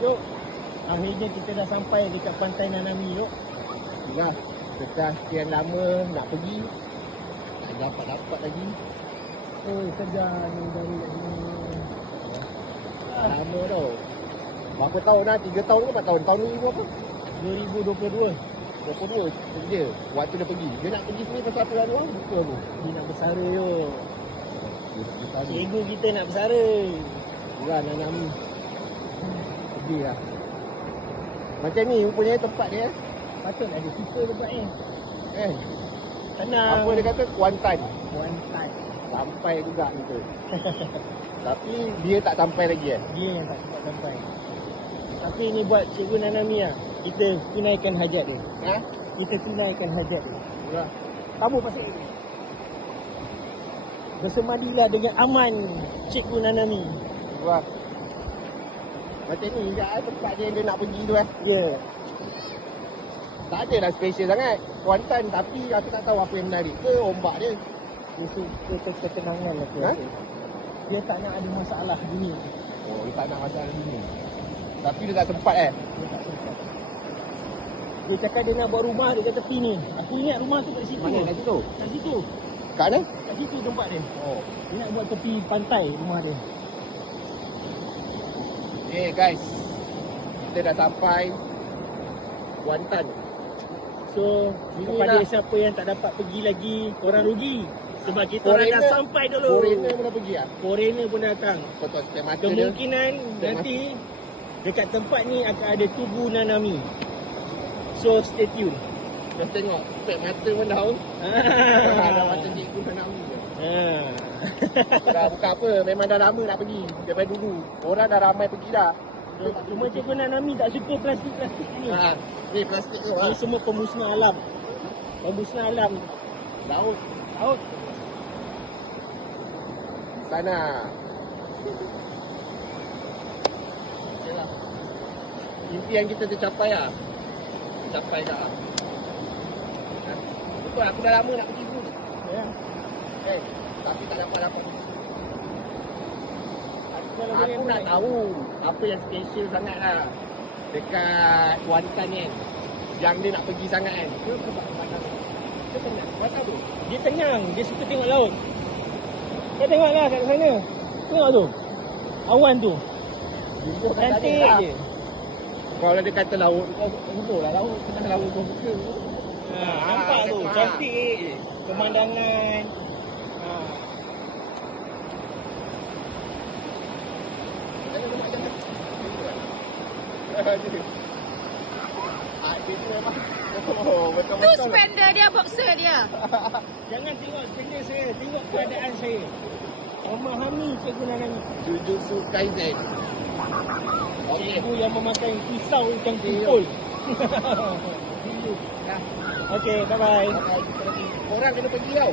Yuk. Akhirnya kita dah sampai dekat pantai Nanami, yuk. Itulah, setelah sekian lama nak pergi, tak dapat lagi. Oh, kejar ni dari sini. Lama tau. Berapa tahun dah? 3 tahun ke 4 tahun? Tahun ni berapa? 2022. 22 dia. Waktu dia pergi. Dia nak pergi sini pasal apa lalu? Lupa aku. Dia nak bersara, yuk. Dia Cikgu kita nak bersara. Bukan Nanami. Pergi lah. Macam ni rupanya tempat dia. Patut ada kita tempat ni. Tenang. Apa dia kata? Kuantan. Kuantan. Sampai juga kita. Tapi dia tak sampai lagi Dia yang tak sempat sampai. Tapi ni buat Cikgu Nanami lah. Kita tunaikan hajat dia. Ha? Kita tunaikan hajat dia. Bukan. Kamu pasal ini. Bersemadilah dengan aman, Cikgu Nanami. Bukan. Macam ni juga tempat dia nak pergi tu Ya. Yeah. Tak ada lah special sangat. Kuantan tapi aku tak tahu apa yang menarik ke ombak dia. Itu ketenangan lah tu. Ha? Dia tak nak ada masalah dunia. Oh, dia tak nak masalah sini. Tapi dia tak sempat Dia tak sempat. Dia cakap dia nak buat rumah dia kat tepi ni. Aku ingat rumah tu kat situ. Mana kat situ? Kat situ. Kat mana? Kat situ tempat dia. Oh. Dia nak buat tepi pantai rumah dia. Okay guys, kita dah sampai Kuantan. So, kepada Inilah. siapa yang tak dapat pergi lagi, korang rugi. Sebab kita orang Foreigner- dah sampai dulu. Foreigner pun dah pergi lah. Foreigner pun datang. Betul, setiap mata dia. Kemungkinan nanti dekat tempat ni akan ada tugu Nanami. So, stay tune. Dah tengok, spek mata pun dah tahu. Dah macam cikgu Nanami. Dah buka apa, memang dah lama nak pergi. Daripada dulu. Orang dah ramai pergi dah. Cuma Cikgu Nanami tak suka plastik-plastik ni. Ni plastik tu. Ini semua pemusnah alam. Pemusnah alam. Laut. Laut. Sana. Okay lah. Impian kita tercapai lah. Tercapai dah. Betul, aku dah lama nak pergi dulu. Ya. Tapi tak dapat. Kalau Aku boleh nak buat. tahu apa yang special sangat lah dekat Kuantan ni kan. Yang dia nak pergi sangat kan. Dia sebab panas. Dia tenang. Pasal tu. Dia tenang. Dia suka tengok laut. Kau tengoklah kat sana. Tengok tu. Awan tu. Cantik je. Kalau dia kata laut, kau betul lah laut. Kenapa laut kau suka? Nampak tu. nampak. Cantik je. Pemandangan. Dia memang betul-betul. Tu spender dia, boxer dia. Jangan tengok spender saya. Tengok keadaan saya. Memahami Cikgu Nanami. Jujutsu Kaisen. Okey. Cikgu yang memakai pisau macam kumpul. Okey, bye-bye. Orang kena pergi tau.